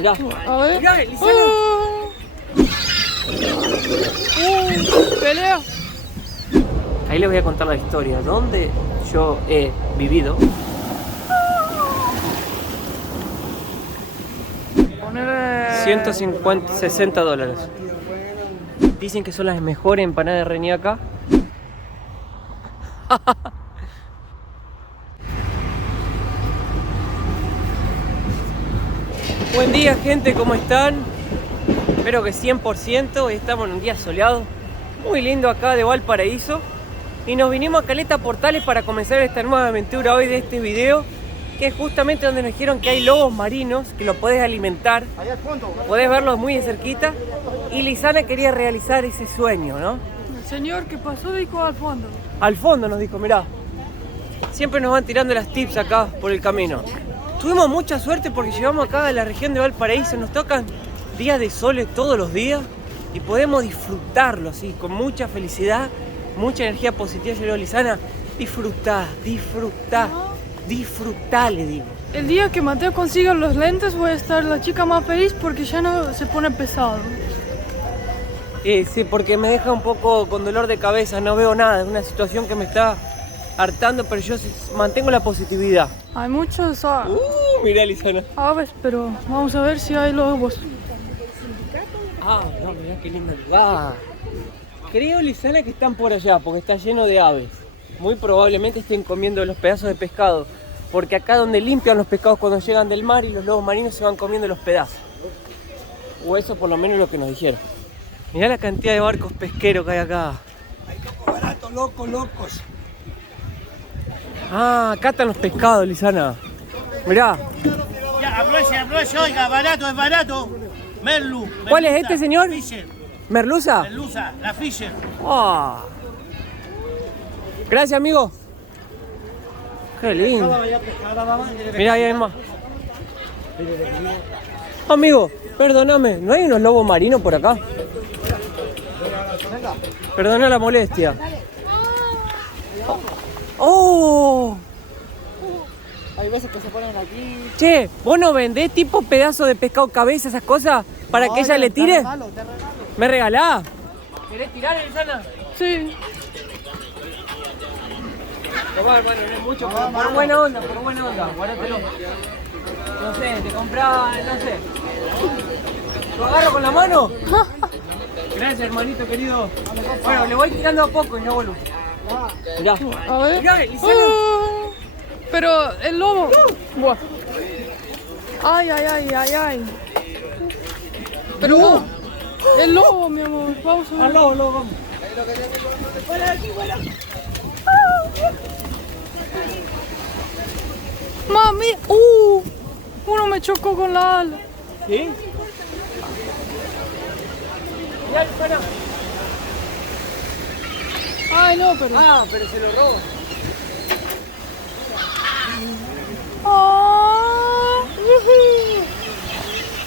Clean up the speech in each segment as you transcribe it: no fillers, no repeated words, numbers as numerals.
Mirá. A ver. Mirá, Lisana. Pelea. Ahí les voy a contar la historia. ¿Dónde yo he vivido? Ponele... 60 dólares. Dicen que son las mejores empanadas de Reni acá. Buen día, gente, ¿cómo están? Espero que 100%. Hoy estamos en un día soleado, muy lindo acá de Valparaíso. Y nos vinimos a Caleta Portales para comenzar esta nueva aventura hoy de este video, que es justamente donde nos dijeron que hay lobos marinos, que los podés alimentar, podés verlos muy de cerquita. Y Lisana quería realizar ese sueño, ¿no? El señor que pasó dijo al fondo. Al fondo nos dijo, mirá. Siempre nos van tirando las tips acá por el camino. Tuvimos mucha suerte porque llegamos acá a la región de Valparaíso. Nos tocan días de sol todos los días y podemos disfrutarlo así, con mucha felicidad, mucha energía positiva. Yo le digo, Lisana, disfrutá, le digo. El día que Mateo consiga los lentes voy a estar la chica más feliz porque ya no se pone pesado. Sí, porque me deja un poco con dolor de cabeza, no veo nada, es una situación que me está hartando, pero yo mantengo la positividad. Hay muchos Mirá, Lisana. aves, pero vamos a ver si hay lobos. No, mirá qué lindo lugar. Creo, Lisana, que están por allá, porque está lleno de aves. Muy probablemente estén comiendo los pedazos de pescado, porque acá donde limpian los pescados cuando llegan del mar y los lobos marinos se van comiendo los pedazos. O eso por lo menos es lo que nos dijeron. Mirá la cantidad de barcos pesqueros que hay acá. Hay locos baratos, locos. Acá están los pescados, Lisana. Mirá. Ya, aproveche, oiga, barato, es barato. Merlu. ¿Cuál es este, señor? Fisher. ¿Merluza? Merluza, la Fisher. Gracias, amigo. Qué lindo. Mirá, ahí hay más. Amigo, perdóname, ¿no hay unos lobos marinos por acá? Perdona la molestia. Hay veces que se ponen aquí. Che, ¿vos no vendés tipo pedazo de pescado, cabeza, esas cosas para que ella le tire? Te regalo. ¿Me regalás? ¿Querés tirar, Lisana? Sí. Tomá, hermano, no es mucho, pero por buena onda, guárdatelo. No sé, te comprás, no sé. ¿Lo agarro con la mano? Gracias, hermanito querido. Bueno, le voy tirando a poco y no vuelvo. Mirá. A ver. Mirá, Lisana. Pero el lobo. Buah. Ay. Pero el lobo, mi amor. Vamos a ver. Al lobo, vamos. Mami. Uno me chocó con la ala. ¿Sí? Mirá, Lisana. Ay, no, pero. Pero se lo robo.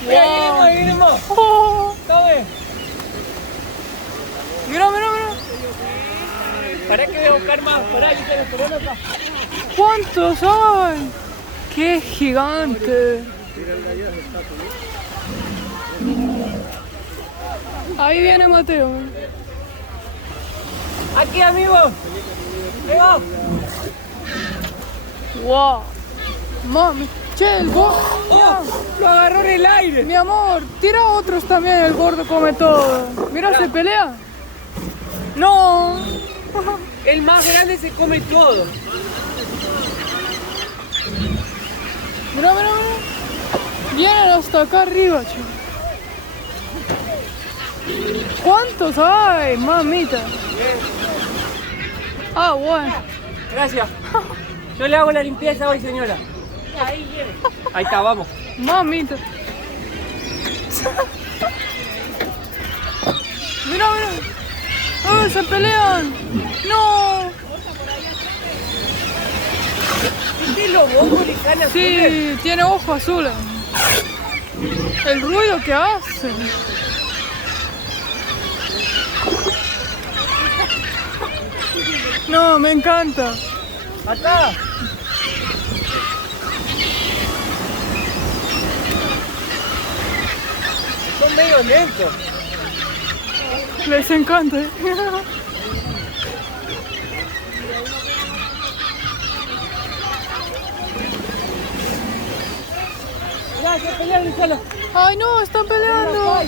Mirá, ahí viene más. ¿Sabes? Mira. Pará que voy a buscar más. Pará, Lisana, esperando acá. ¿Cuántos hay? ¡Qué gigante! Ahí viene Mateo. Aquí, amigos. Venga. ¡Wow! Mami, che, el gordo. Lo agarró en el aire. Mi amor, tira otros también, el gordo come todo. Mira, se pelea. No. El más grande se come todo. Mira. Vienen hasta acá arriba, che. ¿Cuántos hay, mamita? Bueno. Gracias. Yo le hago la limpieza hoy, señora. Ahí viene. Ahí está, vamos. Mamita. Mira. Se pelean. No. ¿Viste los ojos, Lisana? Sí, tiene ojos azules. El ruido que hace. No, me encanta. Acá. son medio lentos. Les encanta. Ya, que pelear, Luciano. Ay, no, están peleando.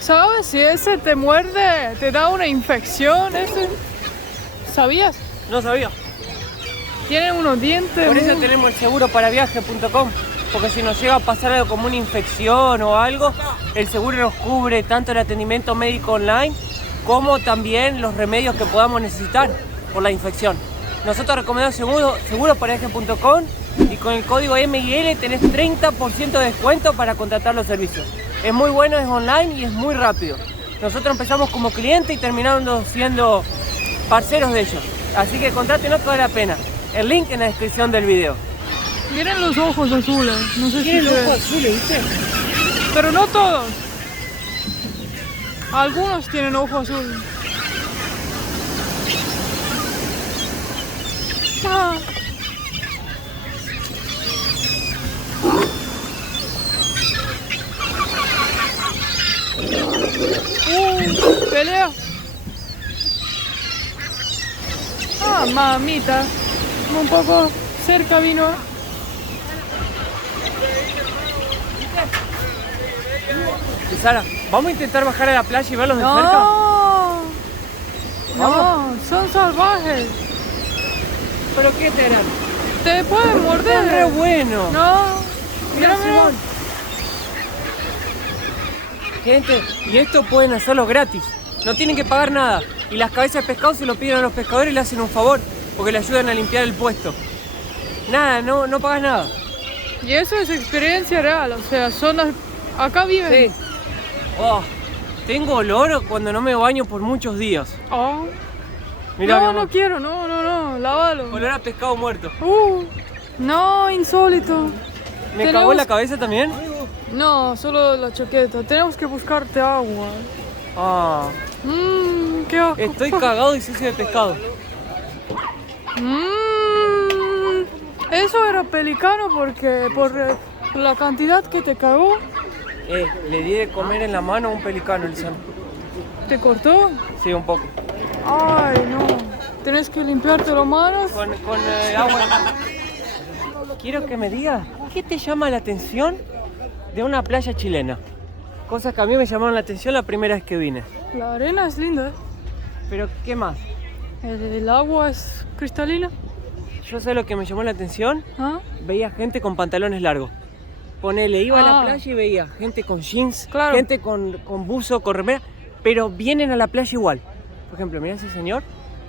¿Sabes? Si ese te muerde, te da una infección. Ese. ¿Sabías? No sabía. Tienen unos dientes. Por eso muy- tenemos el seguro para viaje.com. Porque si nos llega a pasar algo como una infección o algo, el seguro nos cubre tanto el atendimiento médico online como también los remedios que podamos necesitar por la infección. Nosotros recomendamos seguro para viaje.com y con el código MIL tenés 30% de descuento para contratar los servicios. Es muy bueno, es online y es muy rápido. Nosotros empezamos como cliente y terminamos siendo parceros de ellos. Así que contrátenos que vale la pena. El link en la descripción del video. Miren los ojos azules. No sé si se ve. azules, ¿viste? Pero no todos. Algunos tienen ojo azul. Ah. Pelea. Ah, mamita. Un poco cerca vino. Y Sara, vamos a intentar bajar a la playa y verlos de cerca. No. No, Vamos. son salvajes. ¿Pero qué te harán? Te pueden Es re morder. bueno. No. Mira, Mira, mira. Simón. Gente, y esto pueden hacerlo gratis. No tienen que pagar nada. Y las cabezas de pescado se lo piden a los pescadores y le hacen un favor. Porque le ayudan a limpiar el puesto. Nada, no pagas nada. Y eso es experiencia real. O sea, son acá viven. Sí. Oh, tengo olor cuando no me baño por muchos días. Oh. Mirá, mi No, amor. no quiero, no, lávalo. Olor a pescado muerto. No, insólito. ¿Me Tenemos- cagó en la cabeza también? No, solo la chaqueta. Tenemos que buscarte agua. Ah, Qué asco. estoy cagado y sucio de pescado. Eso era pelicano porque por la cantidad que te cagó, Le di de comer en la mano a un pelicano, Lisandro. te cortó. Sí, un poco. Ay, no. Tenés que limpiarte las manos. Con agua. Quiero que me digas, ¿qué te llama la atención de una playa chilena? Cosas que a mí me llamaron la atención la primera vez que vine. La arena es linda. Pero, ¿qué más? El agua es cristalina. Yo sé lo que me llamó la atención. ¿Ah? Veía gente con pantalones largos. Ponele, iba a la Ah. playa y veía gente con jeans, Claro. gente con buzo, con remera, pero vienen a la playa igual. Por ejemplo, mira ese señor,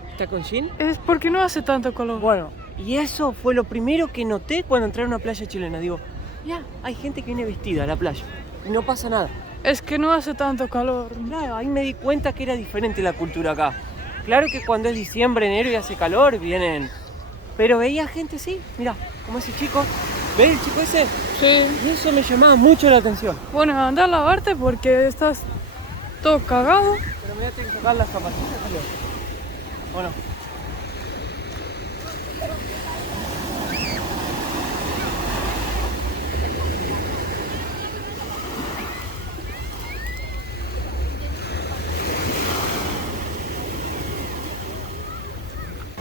está con jeans. Es porque no hace tanto calor. Bueno, y eso fue lo primero que noté cuando entré a una playa chilena. Digo, ya, hay gente que viene vestida a la playa y no pasa nada. Es que no hace tanto calor. Claro, ahí me di cuenta que era diferente la cultura acá. Claro que cuando es diciembre, enero y hace calor, vienen. Pero veía gente, sí, mira, como ese chico. ¿Ves el chico ese? Sí. Y eso me llamaba mucho la atención. Bueno, anda a lavarte porque estás todo cagado. Pero me voy a tener que sacar las zapatillas, Julio. ¿O no?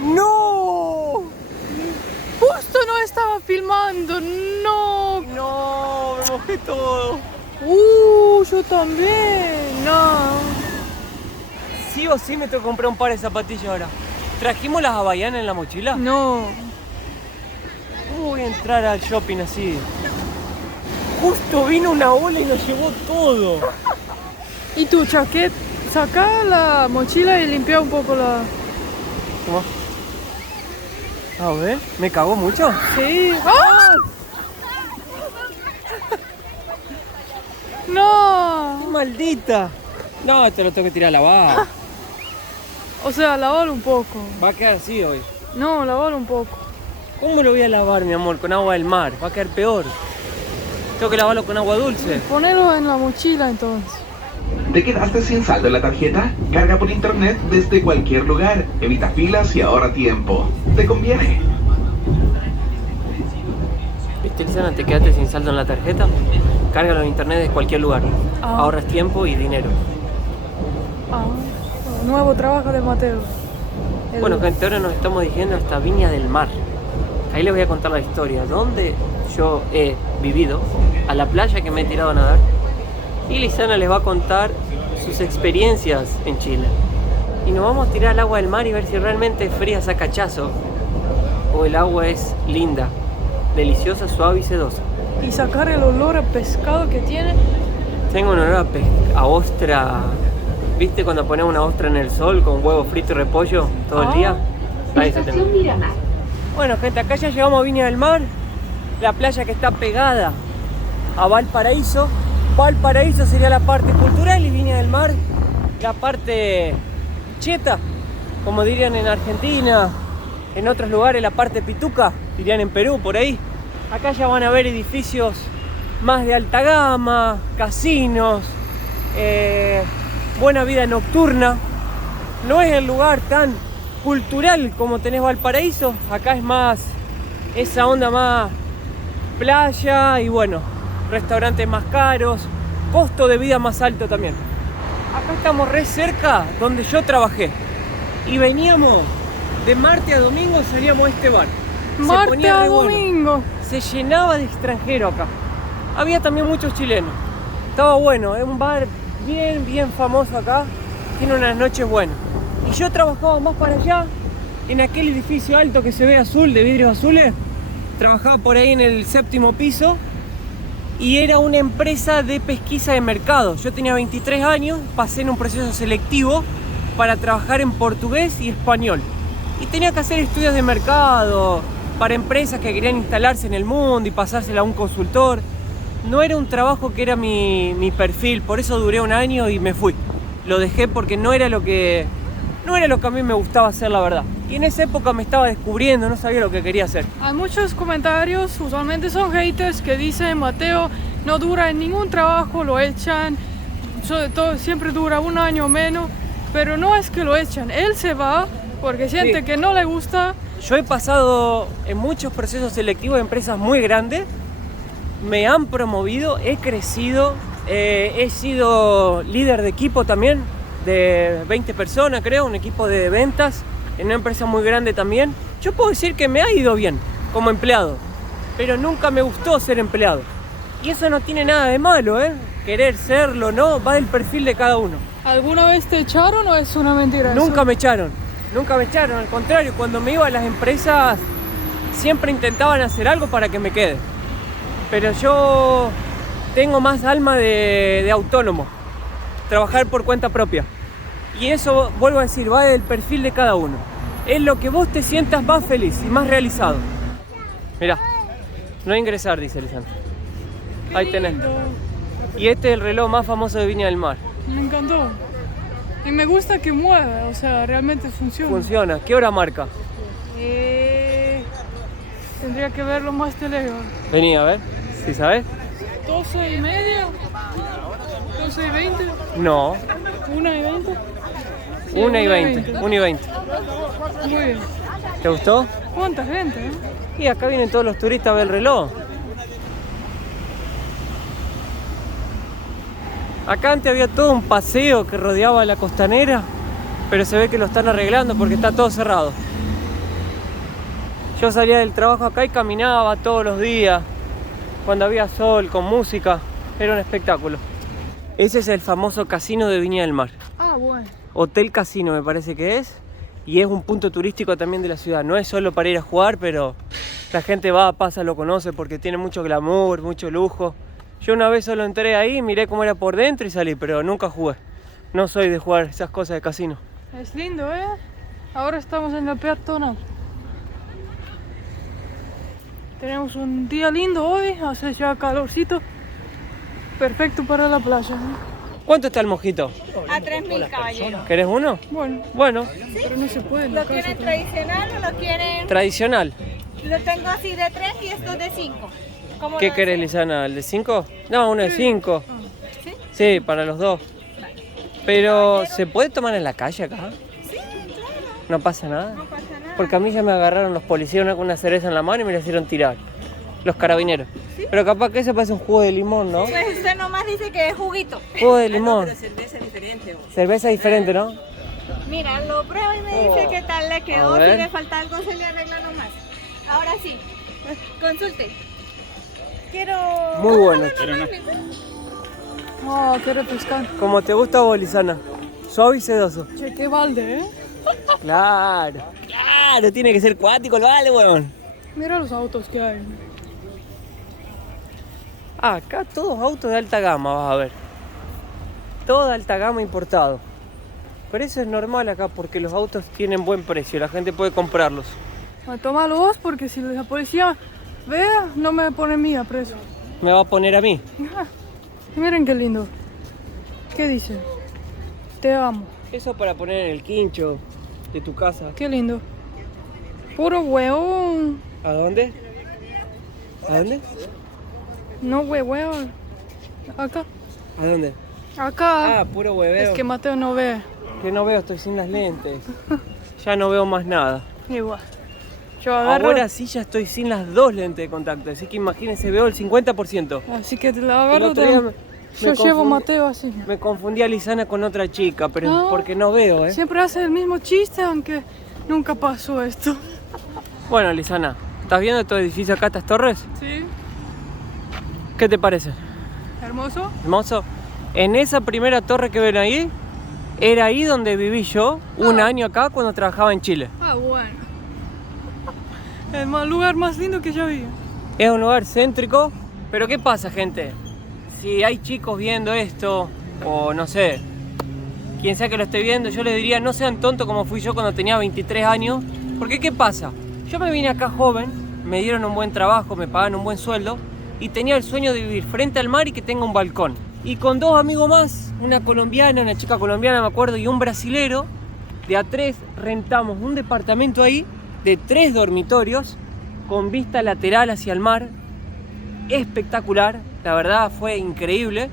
¡No! Justo no estaba filmando. No. ¡No! Me mojé todo. Yo también. No. Sí o sí me tengo que comprar un par de zapatillas ahora. ¿Trajimos las Havaianas en la mochila? No. ¿Cómo voy a entrar al shopping así? Justo vino una ola y nos llevó todo. ¿Y tu chaqueta? Saca la mochila y limpia un poco la... ¿Cómo? A ver, ¿me cagó mucho? Sí. ¡Ah! No. ¡Maldita! No, esto lo tengo que tirar a lavar. O sea, lavar un poco. Va a quedar así hoy. No, lavar un poco. ¿Cómo lo voy a lavar, mi amor? Con agua del mar. Va a quedar peor. Tengo que lavarlo con agua dulce. Ponelo en la mochila entonces. ¿Te quedaste sin saldo en la tarjeta? Carga por internet desde cualquier lugar. Evita filas y ahorra tiempo. ¿Te conviene? ¿Viste? ¿viste, Lisana? Te quedaste sin saldo en la tarjeta, cárgalo en internet desde cualquier lugar. Ahorras tiempo y dinero. Nuevo trabajo de Mateo. Bueno, gente, ahora nos estamos dirigiendo hasta Viña del Mar. Ahí les voy a contar la historia, donde yo he vivido, a la playa que me he tirado a nadar. Y Lisana les va a contar sus experiencias en Chile. Y nos vamos a tirar al agua del mar y ver si realmente es fría, saca cachazo, o el agua es linda, deliciosa, suave y sedosa. Y sacar el olor a pescado que tiene. Tengo un olor a ostra. ¿Viste cuando ponemos una ostra en el sol con huevo frito y repollo todo el día? Ahí se tengo. Bueno, gente, acá ya llegamos a Viña del Mar, la playa que está pegada a Valparaíso. Valparaíso sería la parte cultural y Viña del Mar la parte cheta, como dirían en Argentina, en otros lugares la parte pituca, dirían en Perú, por ahí. Acá ya van a ver edificios más de alta gama, casinos, buena vida nocturna. No es el lugar tan cultural como tenés Valparaíso, acá es más esa onda más playa y bueno, restaurantes más caros, costo de vida más alto también. Acá estamos re cerca donde yo trabajé y veníamos de martes a domingo, salíamos a este bar. Martes a domingo. Se llenaba de extranjeros acá. Había también muchos chilenos. Estaba bueno, es un bar bien famoso acá. Tiene unas noches buenas. Y yo trabajaba más para allá, en aquel edificio alto que se ve azul, de vidrios azules. Trabajaba por ahí en el 7º piso. Y era una empresa de pesquisa de mercado. Yo tenía 23 años, pasé en un proceso selectivo para trabajar en portugués y español. Y tenía que hacer estudios de mercado para empresas que querían instalarse en el mundo y pasársela a un consultor. No era un trabajo que era mi perfil, por eso duré un año y me fui. Lo dejé porque no era lo que a mí me gustaba hacer, la verdad. Y en esa época me estaba descubriendo, no sabía lo que quería hacer. Hay muchos comentarios, usualmente son haters, que dicen Mateo no dura en ningún trabajo, lo echan, sobre todo siempre dura un año o menos, pero no es que lo echan, él se va porque siente que no le gusta. Yo he pasado en muchos procesos selectivos de empresas muy grandes, me han promovido, he crecido, he sido líder de equipo también, de 20 personas creo, un equipo de ventas, en una empresa muy grande también. Yo puedo decir que me ha ido bien como empleado, pero nunca me gustó ser empleado. Y eso no tiene nada de malo, querer serlo, no, va del perfil de cada uno. ¿Alguna vez te echaron o es una mentira? Nunca me echaron, al contrario, cuando me iba a las empresas siempre intentaban hacer algo para que me quede. Pero yo tengo más alma de autónomo, trabajar por cuenta propia. Y eso, vuelvo a decir, va del perfil de cada uno. Es lo que vos te sientas más feliz y más realizado. Mirá, no ingresar, dice Lisandro. Ahí tenés. Y este es el reloj más famoso de Viña del Mar. Me encantó. Y me gusta que mueve, o sea, realmente funciona. Funciona. ¿Qué hora marca? Tendría que verlo más de lejos. Vení, a ver, ¿sí sabes? 12:30, 12:20. No. 1:20. Sí, 1:20. 1:20. Muy bien. ¿Te gustó? ¿Cuánta gente? Y acá vienen todos los turistas a ver el reloj. Acá antes había todo un paseo que rodeaba la costanera, pero se ve que lo están arreglando porque está todo cerrado. Yo salía del trabajo acá y caminaba todos los días, cuando había sol, con música, era un espectáculo. Ese es el famoso casino de Viña del Mar. Ah, bueno. Hotel Casino me parece que es, y es un punto turístico también de la ciudad. No es solo para ir a jugar, pero la gente va, pasa, lo conoce porque tiene mucho glamour, mucho lujo. Yo una vez solo entré ahí, miré cómo era por dentro y salí, pero nunca jugué. No soy de jugar esas cosas de casino. Es lindo, Ahora estamos en la peatonal. Tenemos un día lindo hoy, hace ya calorcito. Perfecto para la playa. ¿Cuánto está el mojito? A 3.000, caballero. ¿Querés uno? Bueno. Pero no se puede en ¿Lo la casa quieren también. tradicional o lo quieren...? Tradicional. Lo tengo así de 3 y esto de 5. ¿Qué querés, Lisana? ¿El de 5? No, uno de 5. ¿Sí? Sí, para los dos. Pero, ¿se puede tomar en la calle acá? Sí, claro. ¿No pasa nada? No pasa nada. Porque a mí ya me agarraron los policías con una cereza en la mano y me la hicieron tirar. los carabineros. Pero capaz que eso parece un jugo de limón, ¿no? Pues usted nomás dice que es juguito. Jugo de limón. cerveza diferente. Cerveza diferente, ¿no? Mira, lo prueba y me dice qué tal le quedó. A Si ver. le falta algo, se le arregla nomás. Ahora sí, consulte. Quiero... Muy bueno. Ah, qué refrescante. Como te gusta a vos, Lisana. Suave y sedoso. Che, qué balde, ¿eh? Claro. Claro, tiene que ser cuático, lo vale, weón. Mira los autos que hay. Ah, acá todos autos de alta gama, vas a ver. Toda alta gama importado. Pero eso es normal acá porque los autos tienen buen precio, la gente puede comprarlos. Ah, tómalo vos porque si la policía ve, no me pone mía preso. Me va a poner a mí. Ah, miren qué lindo. ¿Qué dice? Te amo. Eso para poner en el quincho de tu casa. Qué lindo. Puro huevo. ¿A dónde? ¿A dónde? No huevo. Acá. ¿A dónde? Acá. Ah, puro hueveo. Es que Mateo no ve. Que no veo, estoy sin las lentes. Ya no veo más nada. Igual. Yo agarro. Ahora sí ya estoy sin las dos lentes de contacto, así que imagínense, veo el 50%. Así que te la El agarro. otro día me Yo llevo confundí- Mateo así. Me confundí a Lisana con otra chica, pero No. porque no veo, ¿eh? Siempre hace el mismo chiste, aunque nunca pasó esto. Bueno, Lisana, ¿estás viendo todo edificio acá, estas torres? Sí. ¿Qué te parece? Hermoso. Hermoso. En esa primera torre que ven ahí, era ahí donde viví yo un año acá cuando trabajaba en Chile. Ah, bueno. El lugar más lindo que yo vi. Es un lugar céntrico, pero ¿qué pasa, gente? Si hay chicos viendo esto, o no sé, quien sea que lo esté viendo, yo les diría no sean tontos como fui yo cuando tenía 23 años, porque ¿qué pasa? Yo me vine acá joven, me dieron un buen trabajo, me pagaron un buen sueldo y tenía el sueño de vivir frente al mar y que tenga un balcón. Y con dos amigos más, una colombiana, una chica colombiana me acuerdo, y un brasilero, de a tres rentamos un departamento ahí de 3 dormitorios con vista lateral hacia el mar. Espectacular, la verdad fue increíble,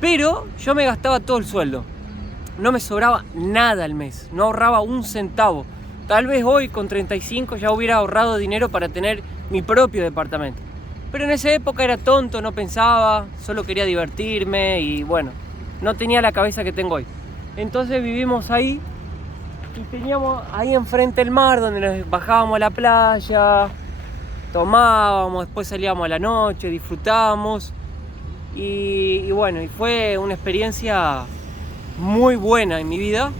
pero yo me gastaba todo el sueldo, no me sobraba nada al mes, no ahorraba un centavo. Tal vez hoy con 35 ya hubiera ahorrado dinero para tener mi propio departamento, pero en esa época era tonto, no pensaba, solo quería divertirme y bueno, no tenía la cabeza que tengo hoy. Entonces vivimos ahí y teníamos ahí enfrente el mar donde nos bajábamos a la playa, tomábamos, después salíamos a la noche, disfrutábamos y bueno, y fue una experiencia muy buena en mi vida.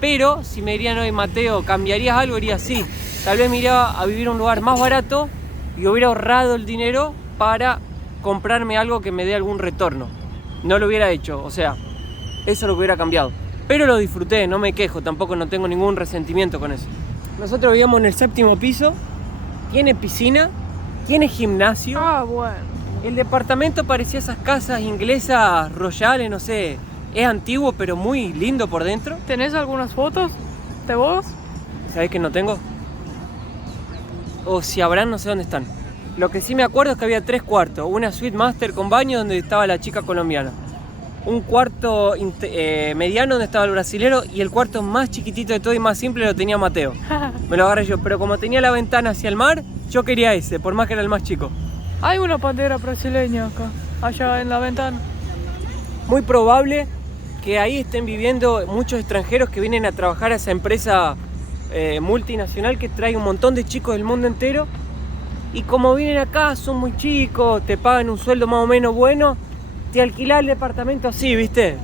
Pero si me dirían hoy, Mateo, ¿cambiarías algo? Diría sí, tal vez me iría a vivir a un lugar más barato y hubiera ahorrado el dinero para comprarme algo que me dé algún retorno. No lo hubiera hecho, o sea, eso lo hubiera cambiado. Pero lo disfruté, no me quejo, tampoco no tengo ningún resentimiento con eso. Nosotros vivíamos en el 7º piso, tiene piscina, tiene gimnasio. Ah, bueno. El departamento parecía esas casas inglesas royales, no sé, es antiguo pero muy lindo por dentro. ¿Tenés algunas fotos de vos? ¿Sabés que no tengo? O si habrán, no sé dónde están. Lo que sí me acuerdo es que había 3 cuartos, una suite master con baño donde estaba la chica colombiana, un cuarto mediano donde estaba el brasilero y el cuarto más chiquitito de todo y más simple lo tenía Mateo. Me lo agarré yo, pero como tenía la ventana hacia el mar, yo quería ese, por más que era el más chico. Hay una bandera brasileña acá, allá en la ventana. Muy probable que ahí estén viviendo muchos extranjeros que vienen a trabajar a esa empresa multinacional que trae un montón de chicos del mundo entero. Y como vienen acá, son muy chicos, te pagan un sueldo más o menos bueno, te alquilás el departamento así, ¿viste?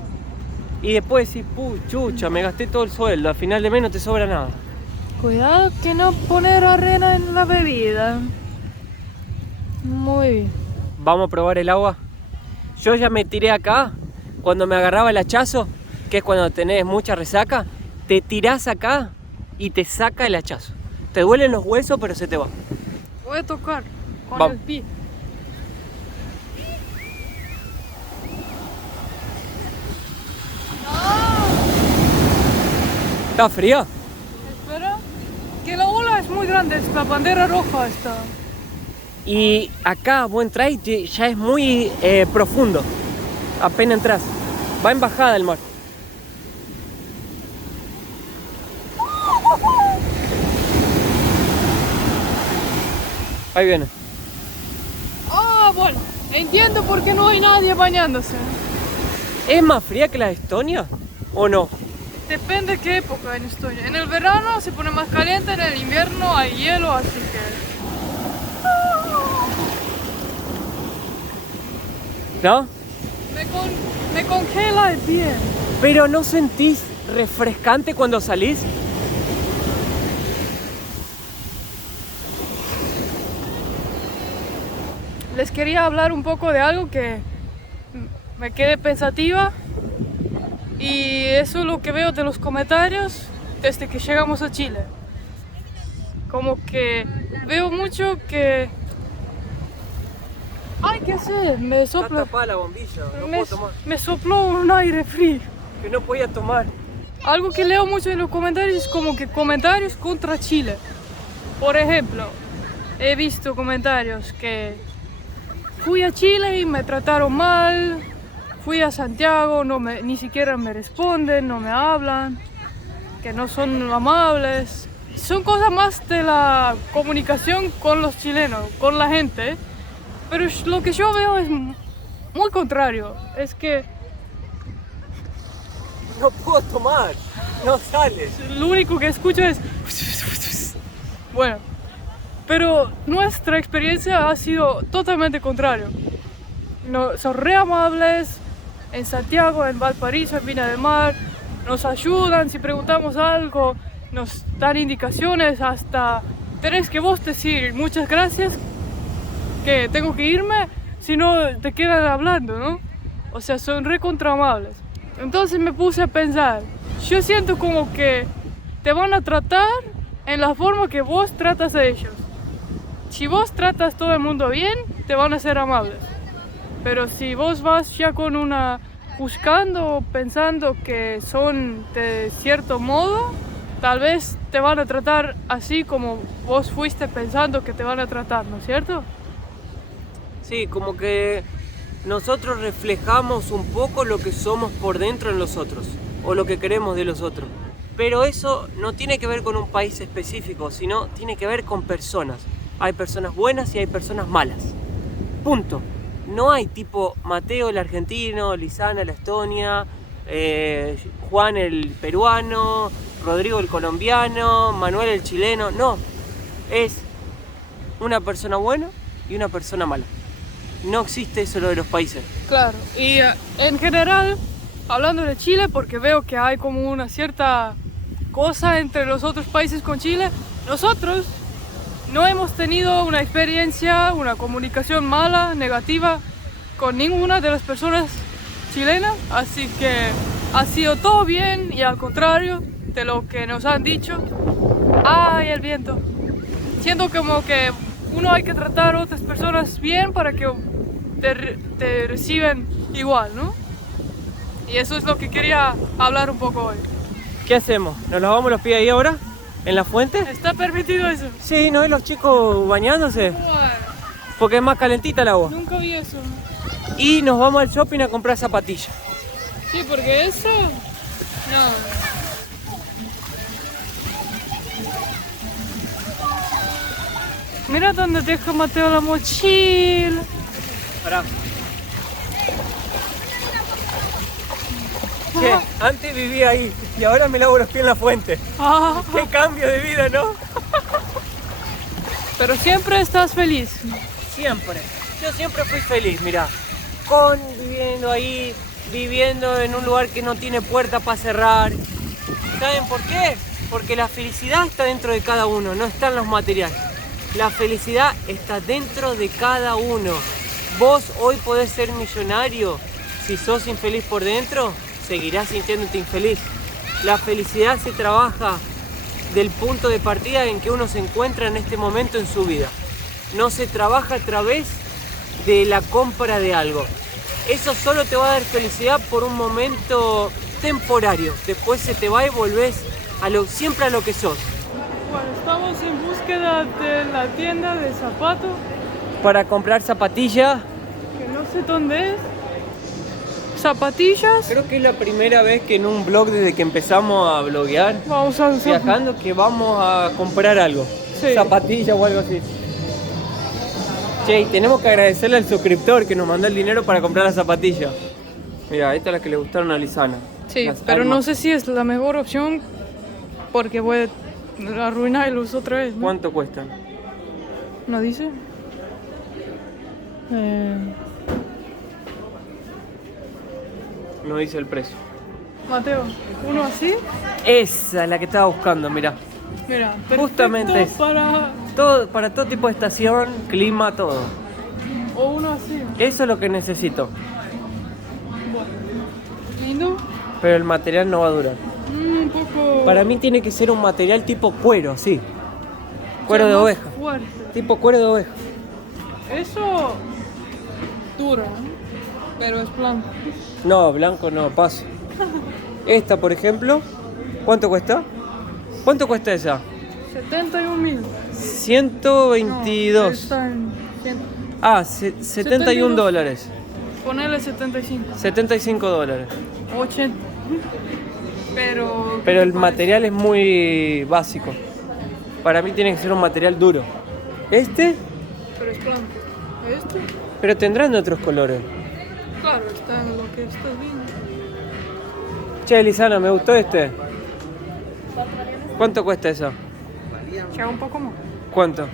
Y después decís, chucha, me gasté todo el sueldo, al final de mes no te sobra nada. Cuidado que no poner arena en la bebida. Muy bien. Vamos a probar el agua. Yo ya me tiré acá, cuando me agarraba el hachazo, que es cuando tenés mucha resaca, te tirás acá y te saca el hachazo. Te duelen los huesos, pero se te va. Voy a tocar con Vamos. el pie. ¿Está fría? Espera. Que la ola es muy grande, es la bandera roja esta. Y acá vos entrás y ya es muy profundo. Apenas entras. Va en bajada el mar. Ahí viene. Bueno, entiendo por qué no hay nadie bañándose. ¿Es más fría que la de Estonia o no? Depende de qué época en Estonia. En el verano se pone más caliente, en el invierno hay hielo, así que... ¿No? Me congela el pie. ¿Pero no sentís refrescante cuando salís? Les quería hablar un poco de algo que me quedé pensativa. Y eso es lo que veo de los comentarios desde que llegamos a Chile. Como que veo mucho que... ¡Ay, qué hacer! Me sopla... Está tapada la bombilla, no puedo tomar. Me sopló un aire frío. Que no podía tomar. Algo que leo mucho en los comentarios es como que comentarios contra Chile. Por ejemplo, he visto comentarios que fui a Chile y me trataron mal. Fui a Santiago, ni siquiera me responden, no me hablan, que no son amables. Son cosas más de la comunicación con los chilenos, con la gente. Pero lo que yo veo es muy contrario. Es que No puedo tomar, no sales. lo único que escucho es... Bueno, pero nuestra experiencia ha sido totalmente contrario. No, son re amables. En Santiago, en Valparaíso, en Viña del Mar, nos ayudan si preguntamos algo, nos dan indicaciones, hasta tenés que vos decir muchas gracias, que tengo que irme, si no te quedan hablando, ¿no? O sea, son re contra amables. Entonces me puse a pensar, yo siento como que te van a tratar en la forma que vos tratas a ellos. Si vos tratas todo el mundo bien, te van a ser amables. Pero si vos vas ya con una buscando, pensando que son de cierto modo, tal vez te van a tratar así como vos fuiste pensando que te van a tratar, ¿no es cierto? Sí, como que nosotros reflejamos un poco lo que somos por dentro en los otros, o lo que queremos de los otros. Pero eso no tiene que ver con un país específico, sino tiene que ver con personas. Hay personas buenas y hay personas malas. Punto. No hay tipo Mateo el argentino, Lizana la Estonia, Juan el peruano, Rodrigo el colombiano, Manuel el chileno. No, es una persona buena y una persona mala. No existe eso lo de los países. Claro, y en general, hablando de Chile, porque veo que hay como una cierta cosa entre los otros países con Chile, nosotros no hemos tenido una experiencia, una comunicación mala, negativa, con ninguna de las personas chilenas, así que ha sido todo bien y al contrario de lo que nos han dicho. ¡Ay, el viento! Siento como que uno hay que tratar a otras personas bien para que te reciben igual, ¿no? Y eso es lo que quería hablar un poco hoy. ¿Qué hacemos? ¿Nos lavamos los pies ahí ahora? ¿En la fuente? ¿Está permitido eso? Sí, ¿no ves los chicos bañándose? Bueno, Porque es más calentita el agua. nunca vi eso. Y nos vamos al shopping a comprar zapatillas. Sí, porque eso... No. Mira dónde deja Mateo la mochila. Pará. Che, antes vivía ahí y ahora me lavo los pies en la fuente. Ah, ¡Qué cambio de vida!, ¿no? pero siempre estás feliz. Siempre. Yo siempre fui feliz, mirá. Viviendo ahí, viviendo en un lugar que no tiene puerta para cerrar. ¿Saben por qué? Porque la felicidad está dentro de cada uno, no está en los materiales. La felicidad está dentro de cada uno. Vos hoy podés ser millonario. Si sos infeliz por dentro, seguirás sintiéndote infeliz. La felicidad se trabaja del punto de partida en que uno se encuentra en este momento en su vida. No se trabaja a través de la compra de algo. Eso solo te va a dar felicidad por un momento temporario. Después se te va y volvés siempre a lo que sos. Bueno, estamos en búsqueda de la tienda de zapatos, Para comprar zapatillas. que no sé dónde es. Zapatillas. Creo que es la primera vez que en un blog, desde que empezamos a bloguear, Vamos a viajando, que vamos a comprar algo. Sí. Zapatillas o algo así. Che, y tenemos que agradecerle al suscriptor que nos mandó el dinero para comprar las zapatillas. Mira, estas son las que le gustaron a Lisana. Sí, Las pero no Alma. sé si es la mejor opción porque voy a arruinarlos otra vez, ¿no? ¿Cuánto cuestan? ¿No dice? No dice el precio. Mateo, uno así, Esa es la que estaba buscando, mira. mira, perfecto Justamente es. Para todo tipo de estación, clima, todo. o uno así, Eso es lo que necesito. lindo, Pero el material no va a durar. un poco. Para mí tiene que ser un material tipo cuero, sí. Cuero de más oveja. Fuerte. Tipo cuero de oveja. Eso dura, ¿no? Pero es blanco. No, blanco no, paso. Esta, por ejemplo, ¿cuánto cuesta? ¿Cuánto cuesta esa? 71.000. 122. No, está en 100. Ah, 71 dólares. Ponele 75. 75 dólares. 80. Pero. Pero el material es muy básico. Para mí tiene que ser un material duro. Este, Pero es blanco. Este, pero tendrán de otros colores. claro, está en lo que estás viendo. Che, Lisana, me gustó este. ¿Cuánto cuesta eso? Ya un poco más. ¿Cuánto?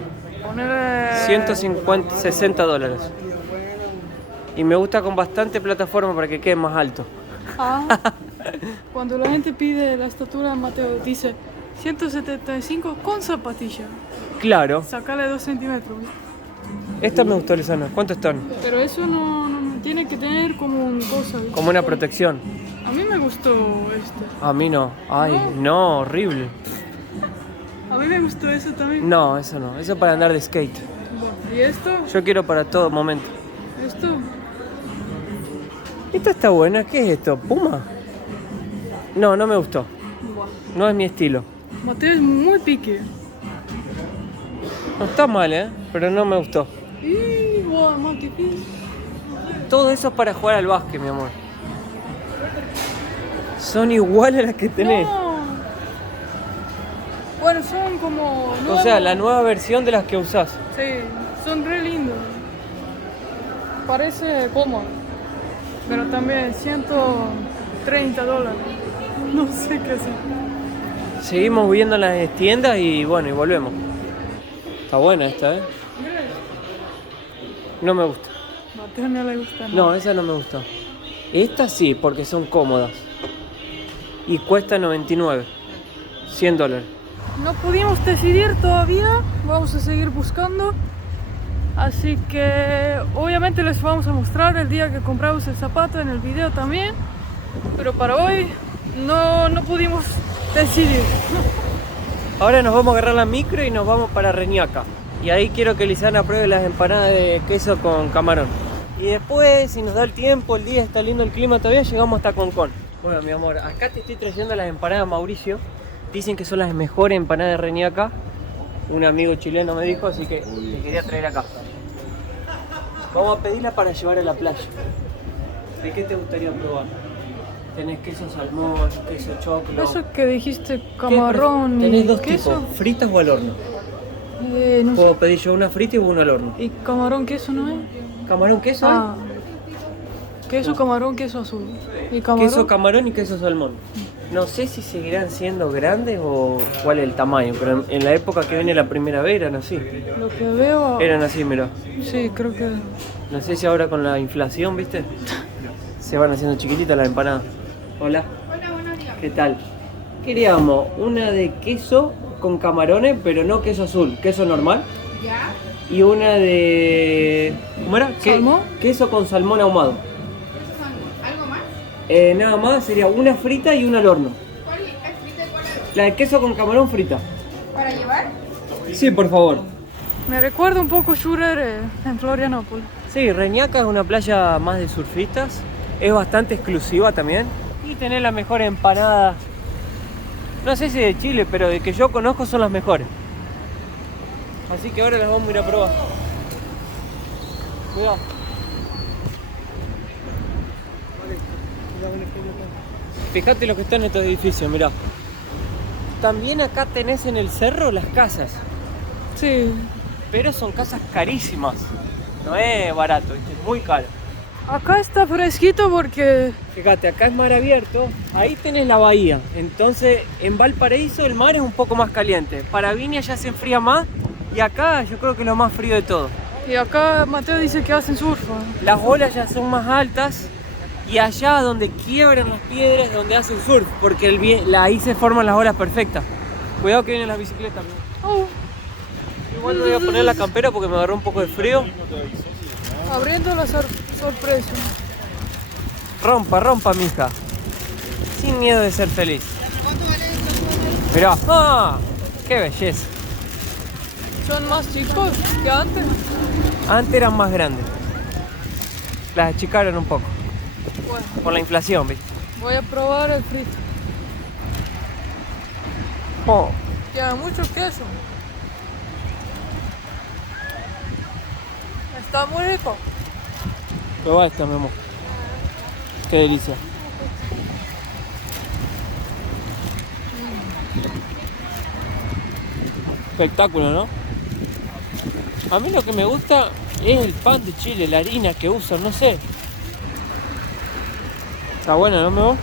Ponele. 150, 60 dólares. Y me gusta con bastante plataforma para que quede más alto. Ah, cuando la gente pide la estatura de Mateo, dice 175 con zapatilla. Claro. Sácale 2 centímetros. Esta me gustó, Lisana. ¿Cuánto están? Pero eso no tiene que tener como un cosa. ¿viste? Como una protección. A mí me gustó este. A mí no. Ay, no, horrible. A mí me gustó eso también. No, eso no. Eso es para andar de skate. Bueno, ¿y esto? Yo quiero para todo momento. Esto. Esta está buena. ¿Qué es esto? ¿Puma? No, no me gustó. Buah. No es mi estilo. Mateo es muy pique. No está mal, pero no me gustó. Y buah, más difícil. Todo eso es para jugar al básquet, mi amor. Son iguales a las que tenés. No. Bueno, son como. O sea, la nueva versión de las que usás. Sí, son re lindos. Parece cómodo. Pero también 130 dólares. No sé qué hacer. Seguimos viendo las tiendas y bueno, y volvemos. Está buena esta, No me gusta. Mateo no le gusta nada. No, esa no me gustó. Esta sí, porque son cómodas. Y cuesta 99. 100 dólares. No pudimos decidir todavía. Vamos a seguir buscando. Así que obviamente les vamos a mostrar el día que compramos el zapato en el video también. Pero para hoy no pudimos decidir. Ahora nos vamos a agarrar la micro y nos vamos para Reñaca. Y ahí quiero que Lisana pruebe las empanadas de queso con camarón. Y después, si nos da el tiempo, el día está lindo, el clima todavía, llegamos hasta Concón. Bueno, mi amor, acá te estoy trayendo las empanadas Mauricio. Dicen que son las mejores empanadas de Reñaca. Un amigo chileno me dijo, así que te quería traer acá. Vamos a pedirla para llevar a la playa. ¿De qué te gustaría probar? Tenés queso salmón, queso choclo. Eso que dijiste, camarón y Tenés dos queso. tipos, fritas o al horno. No sé. Puedo pedir yo una frita y una al horno. ¿Y camarón queso no es? ¿Camarón queso? Ah. Queso, camarón, queso azul. ¿Y camarón? Queso camarón y queso salmón. No sé si seguirán siendo grandes o cuál es el tamaño, pero en la época que viene la primera vez eran así. Lo que veo... Eran así, mira. Sí, creo que... No sé si ahora con la inflación, ¿viste? Se van haciendo chiquititas las empanadas. Hola. Hola, buenos días. ¿Qué tal? Queríamos una de queso con camarones, pero no queso azul, queso normal. ¿Ya? Y una de... ¿Cómo era? ¿Salmón? Queso con salmón ahumado. ¿Algo más? Nada más sería una frita y una al horno. ¿Cuál es frita y cuál es? La de queso con camarón frita. ¿Para llevar? Sí, por favor. Me recuerda un poco Schurer en Florianópolis. Sí, Reñaca es una playa más de surfistas. Es bastante exclusiva también. Y tenés la mejor empanada. No sé si de Chile, pero de que yo conozco son las mejores. Así que ahora las vamos a ir a probar. Cuidado. Fíjate lo que está en estos edificios, mirá. También acá tenés en el cerro las casas. Sí. Pero son casas carísimas. No es barato, ¿viste? Es muy caro. Acá está fresquito porque Fíjate, acá es mar abierto, ahí tenés la bahía. Entonces, en Valparaíso el mar es un poco más caliente. Para Viña ya se enfría más y acá yo creo que es lo más frío de todo. y acá Mateo dice que hacen surf. Las olas ya son más altas y allá donde quiebran las piedras es donde hacen surf, porque ahí se forman las olas perfectas. Cuidado que vienen las bicicletas. ¿No? Oh, Igual me voy a poner la campera porque me agarró un poco de frío. abriendo la sorpresa. Rompa, mija. Sin miedo de ser feliz. Mirá, ¡ah! ¡Qué belleza! Son más chicos que antes. Antes eran más grandes. Las achicaron un poco. Bueno, Por la inflación, ¿viste? voy a probar el frito. Oh, Tiene mucho queso. Está muy rico. prueba esta, mi amor. Qué delicia. Espectáculo, ¿no? A mí lo que me gusta es el pan de Chile, la harina que usan, no sé. Está bueno, ¿no, mi amor?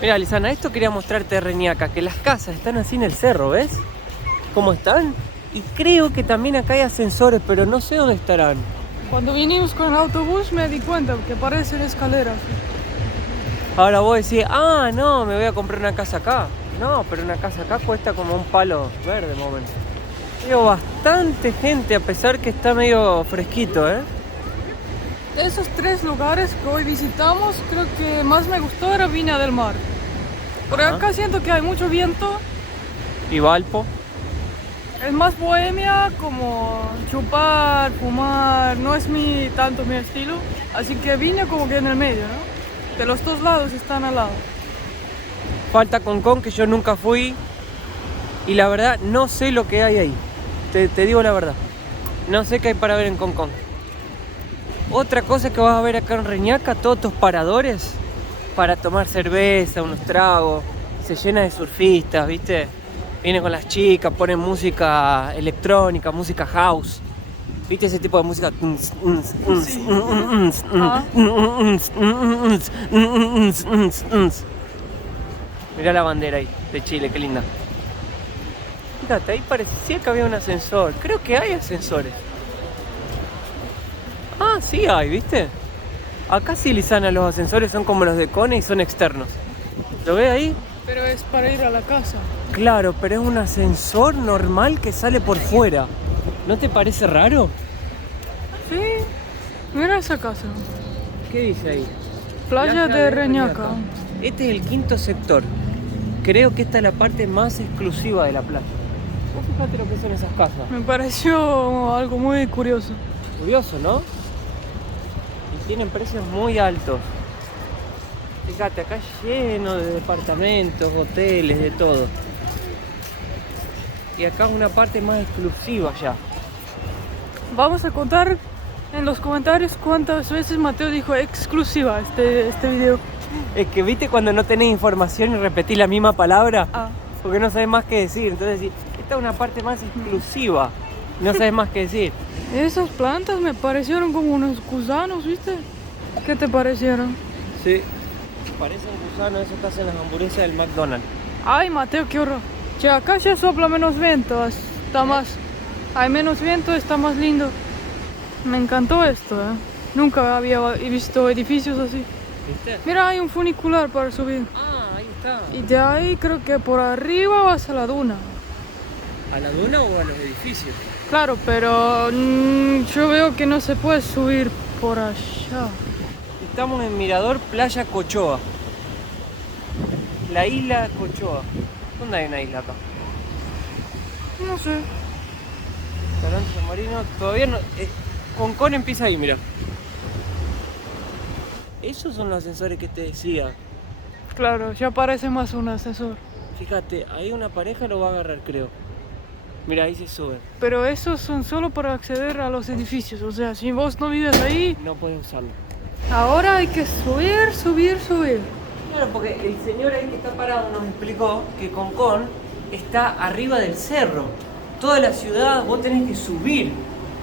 Mira, Lisana, esto quería mostrarte de Reñaca, que las casas están así en el cerro, ¿ves? ¿Cómo están? Y creo que también acá hay ascensores, pero no sé dónde estarán. Cuando vinimos con el autobús me di cuenta que parecen escaleras. Ahora vos decís, ah, no, me voy a comprar una casa acá. No, pero una casa acá cuesta como un palo verde, más o menos. Digo, bastante gente, a pesar que está medio fresquito, ¿eh? De esos 3 lugares que hoy visitamos, creo que más me gustó era Viña del Mar. Por Ajá. acá siento que hay mucho viento. Y Valpo. Es más bohemia, como chupar, fumar, no es tanto mi estilo. Así que Viña como que en el medio, ¿no? De los 2 lados están al lado. Falta Concón, que yo nunca fui. Y la verdad, no sé lo que hay ahí. Te digo la verdad. No sé qué hay para ver en Concón. Otra cosa que vas a ver acá en Reñaca, todos estos paradores para tomar cerveza, unos tragos. Se llena de surfistas, ¿viste? Vienen con las chicas, ponen música electrónica, música house. ¿Viste ese tipo de música? Mirá la bandera ahí, de Chile, qué linda. Fíjate, ahí parecía que había un ascensor. Creo que hay ascensores. Ah, sí hay, ¿viste? Acá sí, Lisana, los ascensores son como los de Cone y son externos. ¿Lo ves ahí? Pero es para ir a la casa. Claro, pero es un ascensor normal que sale por fuera. ¿No te parece raro? Sí, mira esa casa. ¿Qué dice ahí? Playa de Reñaca. Este es el 5.º sector. Creo que esta es la parte más exclusiva de la playa. Vos fíjate lo que son esas casas. Me pareció algo muy curioso. Curioso, ¿no? Y tienen precios muy altos. Fíjate, acá lleno de departamentos, hoteles, de todo. Y acá es una parte más exclusiva ya. Vamos a contar en los comentarios cuántas veces Mateo dijo exclusiva este video. Es que viste cuando no tenés información y repetís la misma palabra, Ah, porque no sabes más qué decir. Entonces decís, esta es una parte más exclusiva. No sabes más qué decir. esas plantas me parecieron como unos gusanos, ¿viste? ¿Qué te parecieron? Sí. Parecen gusanos esos que hacen las hamburguesas del McDonald's. Ay, Mateo, qué horror. Che, acá ya sopla menos viento, está más... Hay menos viento, está más lindo. Me encantó esto, ¿eh? Nunca había visto edificios así. ¿Viste? Mira, hay un funicular para subir. Ah, ahí está. Y de ahí creo que por arriba vas a la duna. ¿A la duna o a los edificios? Claro, pero yo veo que no se puede subir por allá. Estamos en Mirador Playa Cochoa. La isla Cochoa. ¿Dónde hay una isla acá? No sé. Restaurante San Marino. Todavía no. Concón empieza ahí, mira. Esos son los ascensores que te decía. Claro, ya parece más un ascensor. Fíjate, ahí una pareja lo va a agarrar, creo. Mira, ahí se suben. Pero esos son solo para acceder a los edificios. O sea, si vos no vives ahí, No puedes usarlo. ahora hay que subir, subir, subir. Claro, porque el señor ahí que está parado nos explicó que Concón está arriba del cerro. Toda la ciudad vos tenés que subir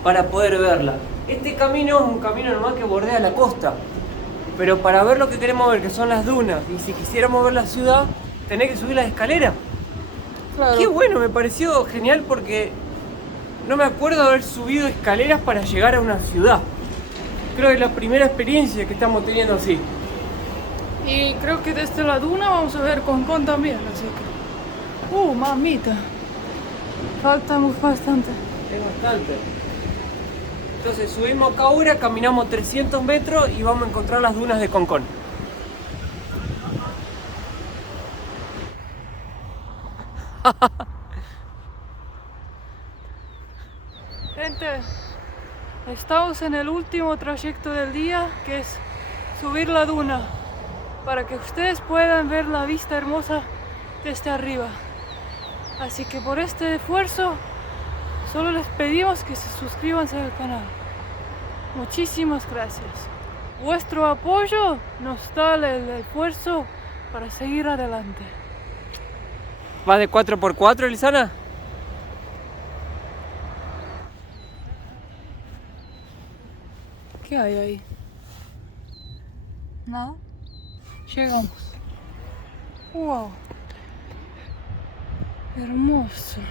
para poder verla. Este camino es un camino normal que bordea la costa. Pero para ver lo que queremos ver, que son las dunas, y si quisiéramos ver la ciudad, tenés que subir las escaleras. Claro. Qué bueno, me pareció genial porque no me acuerdo de haber subido escaleras para llegar a una ciudad. Creo que es la primera experiencia que estamos teniendo así. Y creo que desde la duna vamos a ver Concón también, así que... mamita. Faltamos bastante. Es bastante. Entonces subimos acá ahora, caminamos 300 metros y vamos a encontrar las dunas de Concón. Gente, estamos en el último trayecto del día, que es subir la duna, para que ustedes puedan ver la vista hermosa desde arriba. Así que por este esfuerzo, solo les pedimos que se suscriban al canal. Muchísimas gracias. Vuestro apoyo nos da el esfuerzo para seguir adelante. ¿Va de 4x4, Elisana? ¿Qué hay ahí? Nada. Llegamos. Wow. Hermoso.